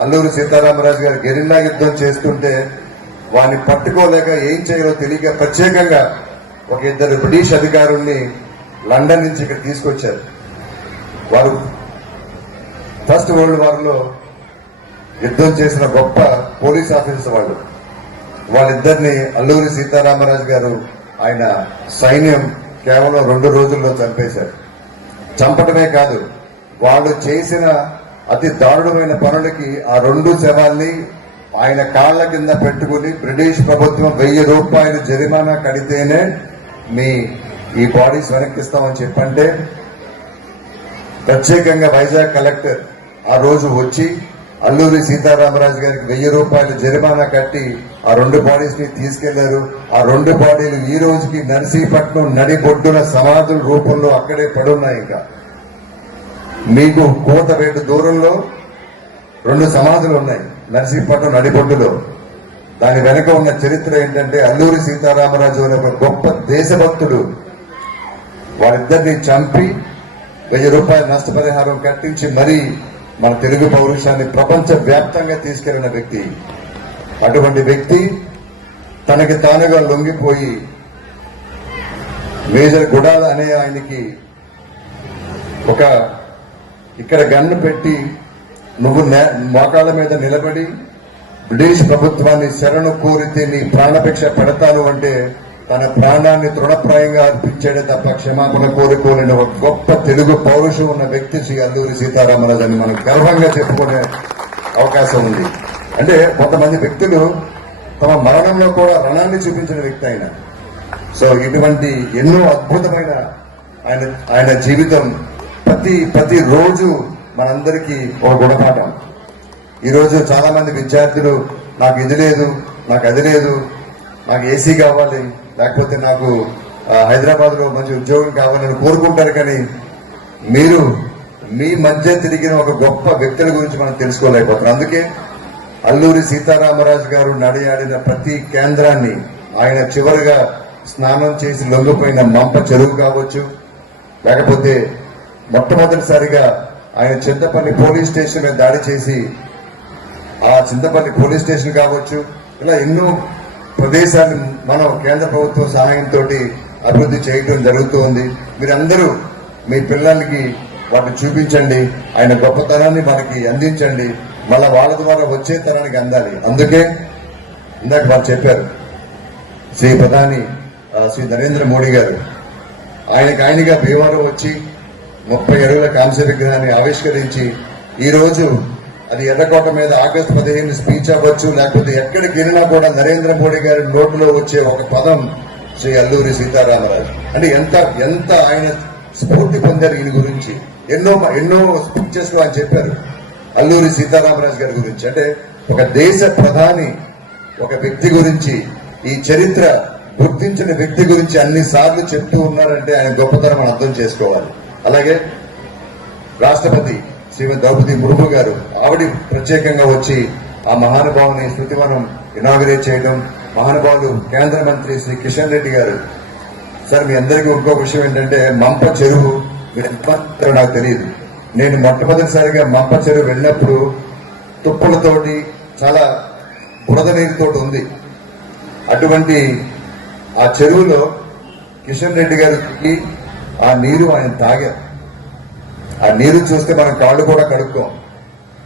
అల్లూరి సీతారామరాజు గారు గెరిల్లా యుద్ధం చేస్తుంటే వారిని పట్టుకోలేక ఏం చేయాలో తెలియక ప్రత్యేకంగా ఒక ఇద్దరు బ్రిటిష్ అధికారుల్ని లండన్ నుంచి ఇక్కడ తీసుకొచ్చారు. వారు ఫస్ట్ వరల్డ్ వార్లో యుద్ధం చేసిన గొప్ప పోలీస్ ఆఫీసర్ వాళ్ళు. వాళ్ళిద్దరిని అల్లూరి సీతారామరాజు గారు ఆయన సైన్యం కేవలం రెండు రోజుల్లో చంపేశారు. చంపటమే కాదు వాళ్ళు చేసిన అతి దారుణమైన పనులకి ఆ రెండు శవాల్ని ఆయన కాళ్ళ కింద పెట్టుకుని బ్రిటిష్ ప్రభుత్వం వెయ్యి రూపాయలు జరిమానా కడితేనే మీ ఈ బాడీస్ వెనక్కిస్తామని చెప్పంటే ప్రత్యేకంగా వైజాగ్ కలెక్టర్ ఆ రోజు వచ్చి అల్లూరి సీతారామరాజు గారికి వెయ్యి రూపాయలు జరిమానా కట్టి ఆ రెండు బాడీస్ని తీసుకెళ్ళారు. ఆ రెండు బాడీలు ఈ రోజుకి నర్సీపట్నం నడిబొడ్డున సమాధుల రూపంలో అక్కడే పడున్నాయి ఇంకా. మీకు కోతవేటు దూరంలో రెండు సమాధులు ఉన్నాయి. నర్సీపట్నం నడిబొడ్డులో. దాని వెనక ఉన్న చరిత్ర ఏంటంటే అల్లూరి సీతారామరాజు అనే ఒక గొప్ప దేశభక్తుడు వారిద్దరిని చంపి వెయ్యి రూపాయల నష్టపరిహారం కట్టించి మరీ మన తెలుగు పౌరుషాన్ని ప్రపంచ వ్యాప్తంగా తీసుకెళ్ళిన వ్యక్తి. అటువంటి వ్యక్తి తనకి తానుగా లొంగిపోయి మేజర్ గుడాల్ అనే ఆయనకి ఒక ఇక్కడ గన్ను పెట్టి నువ్వు మోకాళ్ళ మీద నిలబడి బ్రిటిష్ ప్రభుత్వాన్ని శరణు కోరితే నీ ప్రాణభిక్ష పెడతాను అంటే తన ప్రాణాన్ని తృణప్రాయంగా అర్పించాడే తప్ప క్షమాపణ కోరుకోలేని ఒక గొప్ప తెలుగు పౌరుషం ఉన్న వ్యక్తి శ్రీ అల్లూరి సీతారామరాజు అని మనం గర్వంగా చెప్పుకునే అవకాశం ఉంది. అంటే కొంతమంది వ్యక్తులు తమ మరణంలో కూడా రణాన్ని చూపించిన వ్యక్తి ఆయన. సో ఇటువంటి ఎన్నో అద్భుతమైన ఆయన ఆయన జీవితం ప్రతి ప్రతి రోజు మనందరికీ ఒక గుణపాఠం. ఈరోజు చాలామంది చాలా మంది విద్యార్థులు నాకు ఇది లేదు నాకు అది లేదు నాకు ఏసీ కావాలి లేకపోతే నాకు హైదరాబాద్లో మంచి ఉద్యోగం కావాలని కోరుకుంటారు కానీ మీరు మీ మధ్య తిరిగిన ఒక గొప్ప వ్యక్తుల గురించి మనం తెలుసుకోలేకపోతున్నాం. అందుకే అల్లూరి సీతారామరాజు గారు నడియాడిన ప్రతి కేంద్రాన్ని ఆయన చివరిగా స్నానం చేసి లొంగిపోయిన మంప చెరువు కావచ్చు లేకపోతే మొట్టమొదటిసారిగా ఆయన చింతపల్లి పోలీస్ స్టేషన్ మీద దాడి చేసి ఆ చింతపల్లి పోలీస్ స్టేషన్ కావచ్చు ఇలా ఎన్నో ప్రదేశాలు మనం కేంద్ర ప్రభుత్వం సహాయంతో అభివృద్ధి చేయడం జరుగుతోంది. మీరందరూ మీ పిల్లలకి వాటిని చూపించండి ఆయన గొప్పతనాన్ని మనకి అందించండి మళ్ళా వాళ్ళ ద్వారా వచ్చే తరానికి అందాలి. అందుకే ఇందాక వాళ్ళు చెప్పారు శ్రీ ప్రధాని శ్రీ నరేంద్ర మోడీ గారు ఆయనకు ఆయనగా భీమవరం వచ్చి ముప్పై అడుగుల కాంస్య విగ్రహాన్ని ఆవిష్కరించి ఈరోజు అది ఎర్రకోట మీద ఆగస్టు పదిహేను స్పీచ్ అవ్వచ్చు లేకపోతే ఎక్కడికి వెళ్ళినా కూడా నరేంద్ర మోడీ గారి నోటులో వచ్చే ఒక పదం శ్రీ అల్లూరి సీతారామరాజు. అంటే ఎంత ఎంత ఆయన స్ఫూర్తి పొందారు ఈయన గురించి. ఎన్నో ఎన్నో స్పీచెస్లో ఆయన చెప్పారు అల్లూరి సీతారామరాజు గారి గురించి. అంటే ఒక దేశ ప్రధాని ఒక వ్యక్తి గురించి ఈ చరిత్ర గుర్తించిన వ్యక్తి గురించి అన్ని సార్లు చెప్తూ ఉన్నారంటే ఆయన గొప్పతనం అర్థం చేసుకోవాలి. అలాగే రాష్ట్రపతి శ్రీమతి ద్రౌపది ముర్ము గారు ఆవిడ ప్రత్యేకంగా వచ్చి ఆ మహానుభావుని శృతివనం ఇనాగరేట్ చేయడం మహానుభావులు కేంద్ర మంత్రి శ్రీ కిషన్ రెడ్డి గారు. సార్ మీ అందరికీ ఇంకో విషయం ఏంటంటే మంప చెరువు మీరు నాకు తెలియదు. నేను మొట్టమొదటిసారిగా మంప చెరువు వెళ్ళినప్పుడు తుప్పలతోటి చాలా బురద నీరుతోటి ఉంది. అటువంటి ఆ చెరువులో కిషన్ రెడ్డి గారికి ఆ నీరు ఆయన తాగారు ఆ నీరు చూస్తే మనం కాళ్ళు కూడా కడుక్కోం.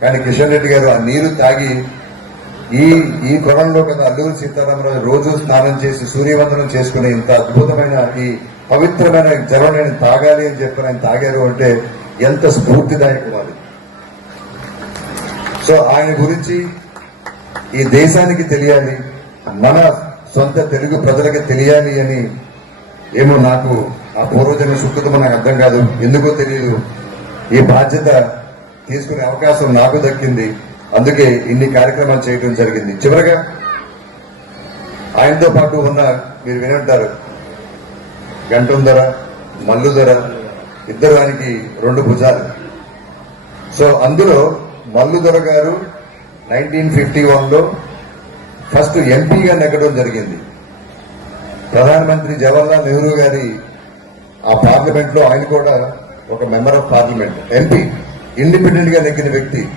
కానీ కిషన్ రెడ్డి గారు ఆ నీరు తాగి ఈ ఈ కొలంలో కదా అల్లూరి సీతారామరాజు రోజు స్నానం చేసి సూర్యవందనం చేసుకునే ఇంత అద్భుతమైన ఈ పవిత్రమైన జలం నేను తాగాలి అని చెప్పి ఆయన తాగారు అంటే ఎంత స్ఫూర్తిదాయకం అది సో ఆయన గురించి ఈ దేశానికి తెలియాలి మన సొంత తెలుగు ప్రజలకి తెలియాలి అని ఏమో నాకు ఆ పూర్వజన్మ సుకృతం నాకు అర్థం కాదు. ఎందుకో తెలియదు ఈ బాధ్యత తీసుకునే అవకాశం నాకు దక్కింది. అందుకే ఇన్ని కార్యక్రమాలు చేయడం జరిగింది. చివరగా ఆయనతో పాటు ఉన్న మీరు వినంటారు. గంటం ధర మల్లు ధర ఇద్దరు ఆయనకి రెండు భుజాలు. సో అందులో మల్లుదొర గారు నైన్టీన్ ఫిఫ్టీ వన్లో ఫస్ట్ ఎంపీగా నెగ్గడం జరిగింది. ప్రధానమంత్రి జవహర్లాల్ నెహ్రూ గారి ఆ పార్లమెంట్లో ఆయన కూడా ఒక మెంబర్ ఆఫ్ పార్లమెంట్ ఎంపీ ఇండిపెండెంట్గా నెగ్గిన వ్యక్తి.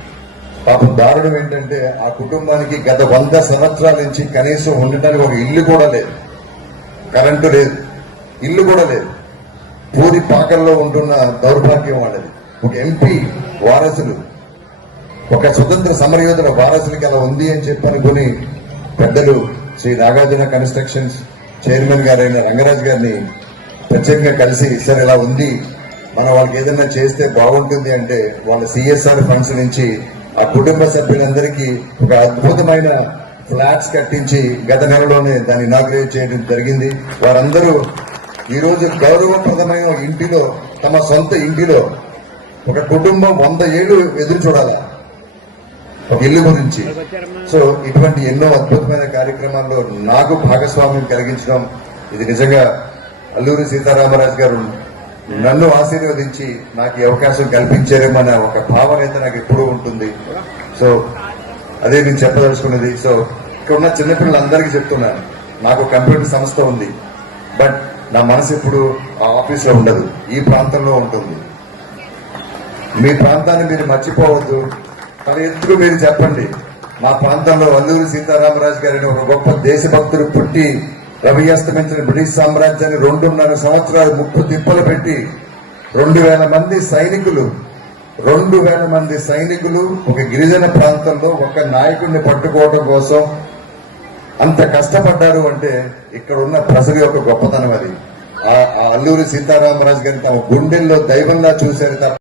పాపం దారుణం ఏంటంటే ఆ కుటుంబానికి గత వంద సంవత్సరాల నుంచి కనీసం ఉండటానికి ఒక ఇల్లు కూడా లేదు. కరెంటు లేదు. ఇల్లు కూడా లేదు. పూరి పాకల్లో ఉంటున్న దౌర్భాగ్యం వాళ్ళది. ఒక ఎంపీ వారసులు ఒక స్వతంత్ర సమరయోధుల వారసులకి అలా ఉంది అని చెప్పి అనుకుని పెద్దలు శ్రీ నాగార్జున కన్స్ట్రక్షన్స్ చైర్మన్ గారైన రంగరాజ్ గారిని ప్రత్యేకంగా కలిసి సార్ ఇలా ఉంది. మనం వాళ్ళకి ఏదైనా చేస్తే బాగుంటుంది అంటే వాళ్ళ సిఎస్ఆర్ ఫండ్స్ నుంచి ఆ కుటుంబ సభ్యులందరికీ ఒక అద్భుతమైన ఫ్లాట్స్ కట్టించి గత నెలలోనే దాన్ని ఇనాగ్రేట్ చేయడం జరిగింది. వారందరూ ఈ రోజు గౌరవప్రదమైన ఇంటిలో తమ సొంత ఇంటిలో ఒక కుటుంబం వంద ఏళ్ళు ఎదురు చూడాలా? ఒక ఇల్లు గురించి. సో ఇటువంటి ఎన్నో అద్భుతమైన కార్యక్రమాల్లో నాకు భాగస్వామ్యం కలిగించడం ఇది నిజంగా అల్లూరి సీతారామరాజు గారు నన్ను ఆశీర్వదించి నాకు ఈ అవకాశం కల్పించారేమన్న ఒక భావన అయితే నాకు ఎప్పుడూ ఉంటుంది. సో అదే నేను చెప్పదలుచుకున్నది. సో ఇక్కడ ఉన్న చిన్నపిల్లలందరికీ చెప్తున్నాను. నాకు కంప్యూటర్ సంస్థ ఉంది. బట్ నా మనసు ఎప్పుడు ఆ ఆఫీస్లో ఉండదు. ఈ ప్రాంతంలో ఉంటుంది. మీ ప్రాంతాన్ని మీరు మర్చిపోవద్దు. తన ఎందుకు మీరు చెప్పండి. మా ప్రాంతంలో అల్లూరి సీతారామరాజు గారిని ఒక గొప్ప దేశభక్తుడు పుట్టి అస్తమించిన బ్రిటిష్ సామ్రాజ్యాన్ని రెండున్నర సంవత్సరాలు ముప్పు తిప్పలు పెట్టి రెండు వేల మంది సైనికులు రెండు వేల మంది సైనికులు ఒక గిరిజన ప్రాంతంలో ఒక నాయకుడిని పట్టుకోవడం కోసం అంత కష్టపడ్డారు అంటే ఇక్కడ ఉన్న ప్రజల యొక్క గొప్పతనం అది. ఆ ఆ అల్లూరి సీతారామరాజు గారిని తమ గుండెల్లో దైవంగా చూశారు తప్ప